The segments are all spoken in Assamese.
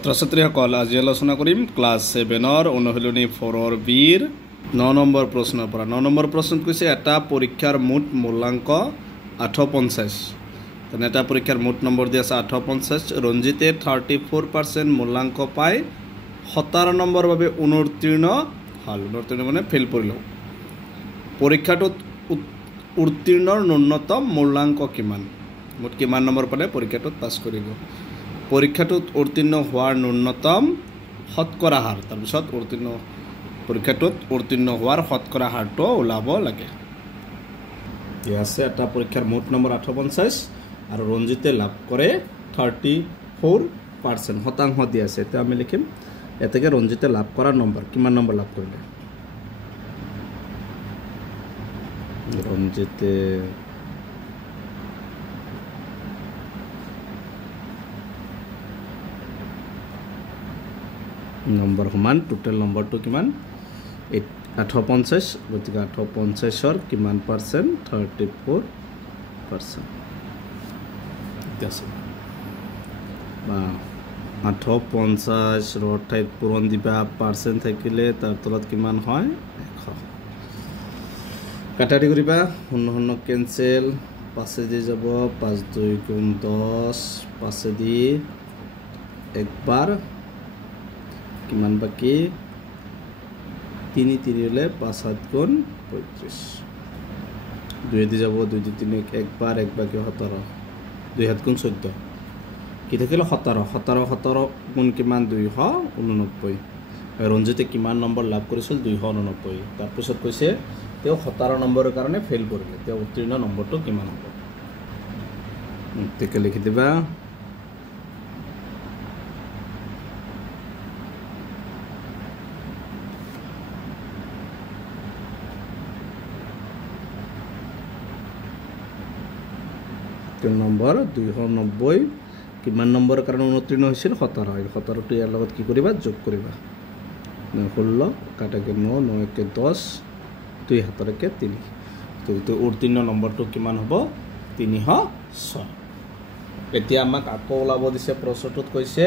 ছাত্ৰছাত্ৰীসকল আজি আলোচনা কৰিম ক্লাছ 7 অনুশীলনী 4 বিৰ 9 নম্বৰ প্ৰশ্নৰ পৰা 9 নম্বৰ প্ৰশ্নত কৈছে এটা পৰীক্ষাৰ মুঠ মূল্যাংক 850 তেনে এটা পৰীক্ষাৰ মুঠ নম্বৰ দি আছে 850 ৰঞ্জিতে 34% মূল্যাংক পাই 17 নম্বৰ বাবে অনুত্তীৰ্ণ হল অনুত্তীৰ্ণ মানে ফেল কৰিল পৰীক্ষাটোত উত্তীৰ্ণৰ ন্যূনতম মূল্যাংক কিমান মুঠ কিমান নম্বৰ পালে পৰীক্ষাটোত পাছ কৰিব পৰীক্ষাটোত উত্তীৰ্ণ হোৱাৰ ন্যূনতম শতকৰা হাৰ তাৰপিছত পৰীক্ষাটোত উত্তীৰ্ণ হোৱাৰ শতকৰা হাৰটো ওলাব লাগে ঠিক আছে এটা পৰীক্ষাৰ মুঠ নম্বৰ 850 আৰু ৰঞ্জিতে লাভ কৰে 34% শতাংশ দি আছে এটা আমি লিখিম এতেকে ৰঞ্জিতে লাভ কৰা নম্বৰ কিমান নম্বৰ লাভ কৰিলে ৰঞ্জিতে নম্বৰ সমান টোটাল নম্বৰটো কিমান 850 গতিকে 850 কিমান পাৰ্সেন্ট 34% ঠিক আছে বা 850 ৰ ঠাইত পূৰণ দিবা পাৰ্সেন্ট থাকিলে তাৰ তলত কিমান হয় 100 কাটাৰি কৰিবা 0 কেনসেল 5 দি যাব 5 2 গুণ 10 5 দি একবাৰ কিমান বাকি 3 3 হলে 5 7 গুণ 35 2 দি যাব 2 দি 3 একবাৰ এক বাকি 17 2 7 গুণ 14 কি থাকিল 17 17 17 গুণ কিমান 289 ৰঞ্জিতে কিমান নম্বৰ লাভ কৰিছিল 289 তাৰ পিছত কৈছে তেও 17 নম্বৰৰ কাৰণে ফেল কৰিলে তেও উত্তীৰ্ণ নম্বৰটো কিমান হ'ব তেকে লিখি দিবা নম্বৰ 290 কিমান নম্বৰৰ কাৰণে উত্তীৰ্ণ হৈছিল 17 17 টো ইয়াৰ লগত কি কৰিবা যোগ কৰিবা 16 কাটাকে 9 9 কে 10 2 7 কে 3 তো উত্তীৰ্ণ নম্বৰটো কিমান হ'ব 306 এতিয়া আমাক আকৌ ওলাব দিছে প্ৰশ্নটোত কৈছে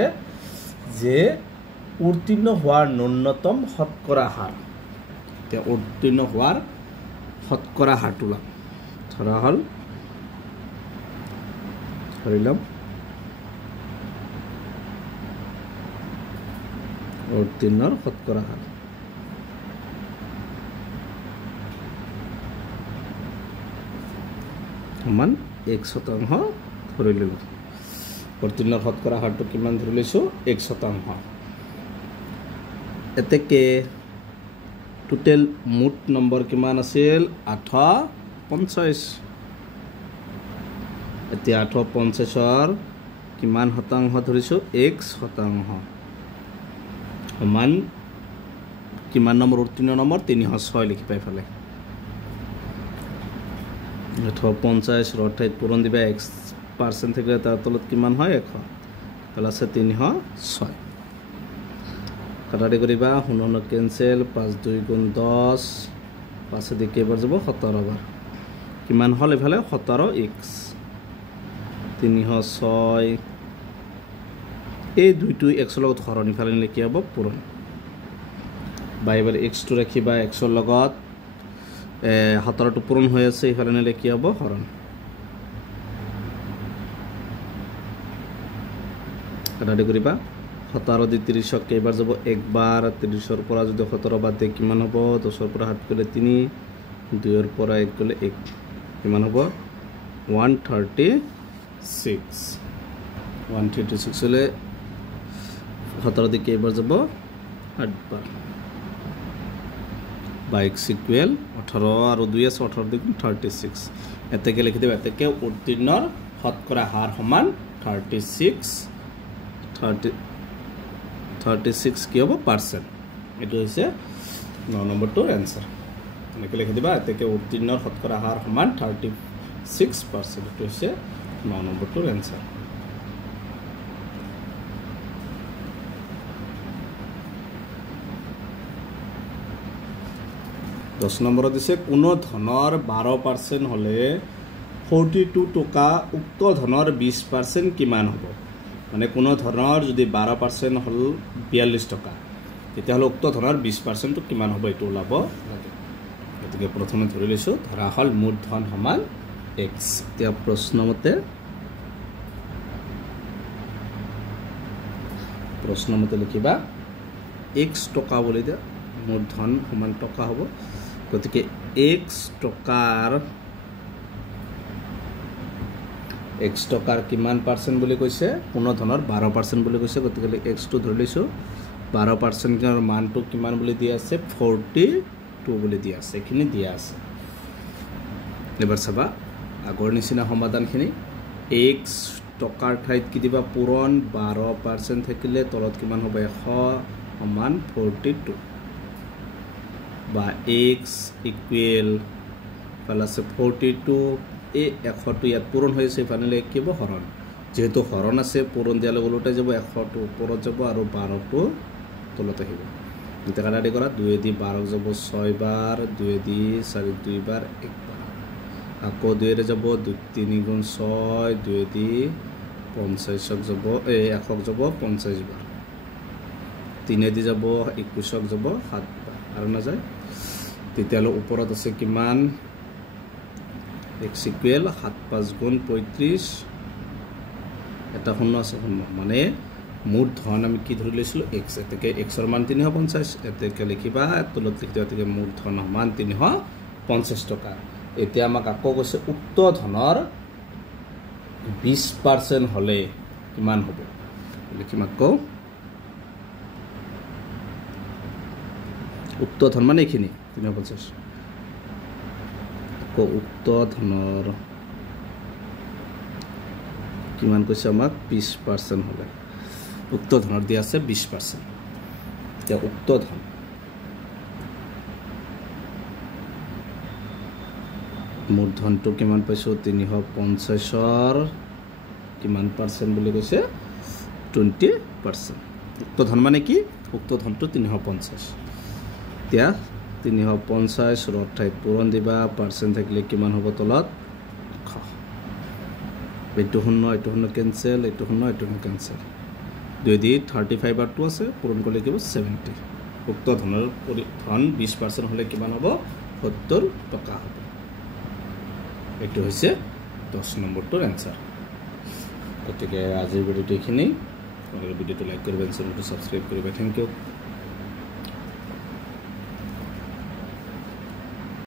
যে উত্তীৰ্ণ হোৱাৰ ন্যূনতম শতকৰা হাৰ তে উত্তীৰ্ণ হোৱাৰ শতকৰা হাৰটো ধৰা হল ধৰিলাম উত্তীৰ্ণৰ শতকৰা হাৰ সমান 1% ধৰি ললো উত্তীৰ্ণৰ শতকৰা হাৰটো কিমান ধৰি লৈছো 1% এতেকে টোটাল মুঠ নম্বৰ কিমান আছিল 850 এতিয়া 850 কিমান শতাংশ ধৰিছো 1% সমান কিমান নম্বৰ উত্তীৰ্ণ নম্বৰ 306 লিখি পাই ফলে 850 ৰ ঠাইত পূৰণ দিবা 1% থাকিলে তাৰ তলত কিমান হয় 100 প্লাস 306 কাটাৰি কৰিবা 19 কেনসেল 5 2 গুণ 10 5 দি কেইবাৰ যাব 17 বাৰ কিমান হল এফালে 17x 306 এই দুইটো x লগত হৰণ ইফালে নিলে কি হ'ব পূৰণ বাইবাৰ x টো ৰাখিবা x ৰ লগত 17 টো পূৰণ হৈ আছে ইফালে নিলে কি হ'ব হৰণ কাটাৰি কৰিবা 17 দি 30 কেইবাৰ যাব একবাৰ 30 ৰ পৰা যদি 17 বাদ দিয়ে কিমান হ'ব 10 ৰ পৰা 7 গলে 3 2 ৰ পৰা 1 গলে 1 কিমান হ'ব 136 হলে 17 দি কেইবাৰ যাব 8 বাৰ বাইক সিকুৱেল 18 আৰু 2 আছে 18 দি 36 এতেকে লিখি দিবা এতেকে উত্তীৰ্ণৰ শতকৰা হাৰ সমান 36 কি হ'ব পাৰ্সেন্ট এটো হৈছে 9 নম্বৰটোৰ आंसर এনেকে লিখি দিবা এতেকে উত্তীৰ্ণৰ শতকৰা হাৰ সমান 36% এটো হৈছে 9 নম্বৰটোৰ आंसर 10 নম্বৰ দিছে কোনো ধনৰ 12% হলে 42 টকা উক্ত ধনৰ 20% কিমান হ'ব মানে কোনো ধৰণৰ যদি 12% হ'ল 42 টকা তেতিয়াহ'লে উক্ত ধনৰ 20%টো কিমান হ'ব এইটো ওলাব লাগে গতিকে প্ৰথমে ধৰি লৈছোঁ ধৰা হ'ল মুঠ ধন সমান x এতিয়া প্ৰশ্নমতে লিখিবা x টকা বুলি দিয়া মুঠ ধন সমান টকা হ'ব গতিকে x টকাৰ কিমান পাৰ্চেণ্ট বুলি কৈছে কোনো ধনৰ 12% বুলি কৈছে গতিকে x টো ধৰি লৈছোঁ 12% ৰ মানটো কিমান বুলি দিয়া আছে 42 বুলি দিয়া আছে এখিনি দিয়া আছে এবাৰ চাবা আগৰ নিচিনা সমাধানখিনি x টকাৰ ঠাইত কি দিবা পূৰণ 12% থাকিলে তলত কিমান হ'ব 100 সমান 42 বা x ইকুৱেল প্লাস 42 এই 100 টো ইয়াত পূৰণ হৈছে ফাইনালি কি হ'ব হৰণ যেহেতু হৰণ আছে পূৰণ দিয়ালে উলটাই যাব 100 টো ওপৰত যাব আৰু 12 টো তলত আহিব এটা কাটাদি কৰা 2 দি 12 যাব 6 বাৰ 2 দি 4 2 বাৰ 1 বাৰ আকৌ 2 ৰে যাব 3 গুণ 6 2 দি 50 যাব 1 যাব 50 বাৰ 3 দি যাব 21 যাব 7 বাৰ আৰু না যায় তেতিয়ালে ওপৰত আছে কিমান x ইকুৱেল 7 5 গুণ 35 এটা শূন্য আছে শূন্য মানে মুঠ ধন আমি কি ধৰি লৈছিলোঁ x এতেকে x ৰ মান 350 এতেকে লিখিবা তলত লিখি দিবা এতেকে মুঠ ধন মান 350 টকা এতিয়া আমাক আকৌ কৈছে উক্ত ধনৰ 20% হলে কিমান হ'ব লিখিম আকৌ উক্ত ধন মানে এখিনি 350 আকৌ উক্ত ধনৰ কিমান কৈছে আমাক 20% হলে উক্ত ধনৰ দিয়া আছে 20% এতিয়া উক্ত ধন মুঠ ধনটো কিমান পাইছো 350 ৰ কিমান পাৰ্সেন্ট বুলি কৈছে 20% উক্ত ধন মানে কি উক্ত ধনটো 350 এতিয়া 350 ৰ ঠাইত পূৰণ দিবা পাৰ্সেন্ট থাকিলে কিমান হ'ব তলত এইটো শূন্য কেনসেল এইটো শূন্য কেনসেল 2 দি 35 বাৰ 2 আছে পূৰণ কৰিলে কিব 70 উক্ত ধনৰ ধন 20% হলে কিমান হ'ব 70 টকা হ'ব এইটো হৈছে 10 নম্বৰটোৰ आंसर গতিকে আজিৰ ভিডিওটো এখিনি ভিডিওটো লাইক কৰিবা চেনেলটো সাবস্ক্ৰাইব কৰিবা থ্যাংক ইউ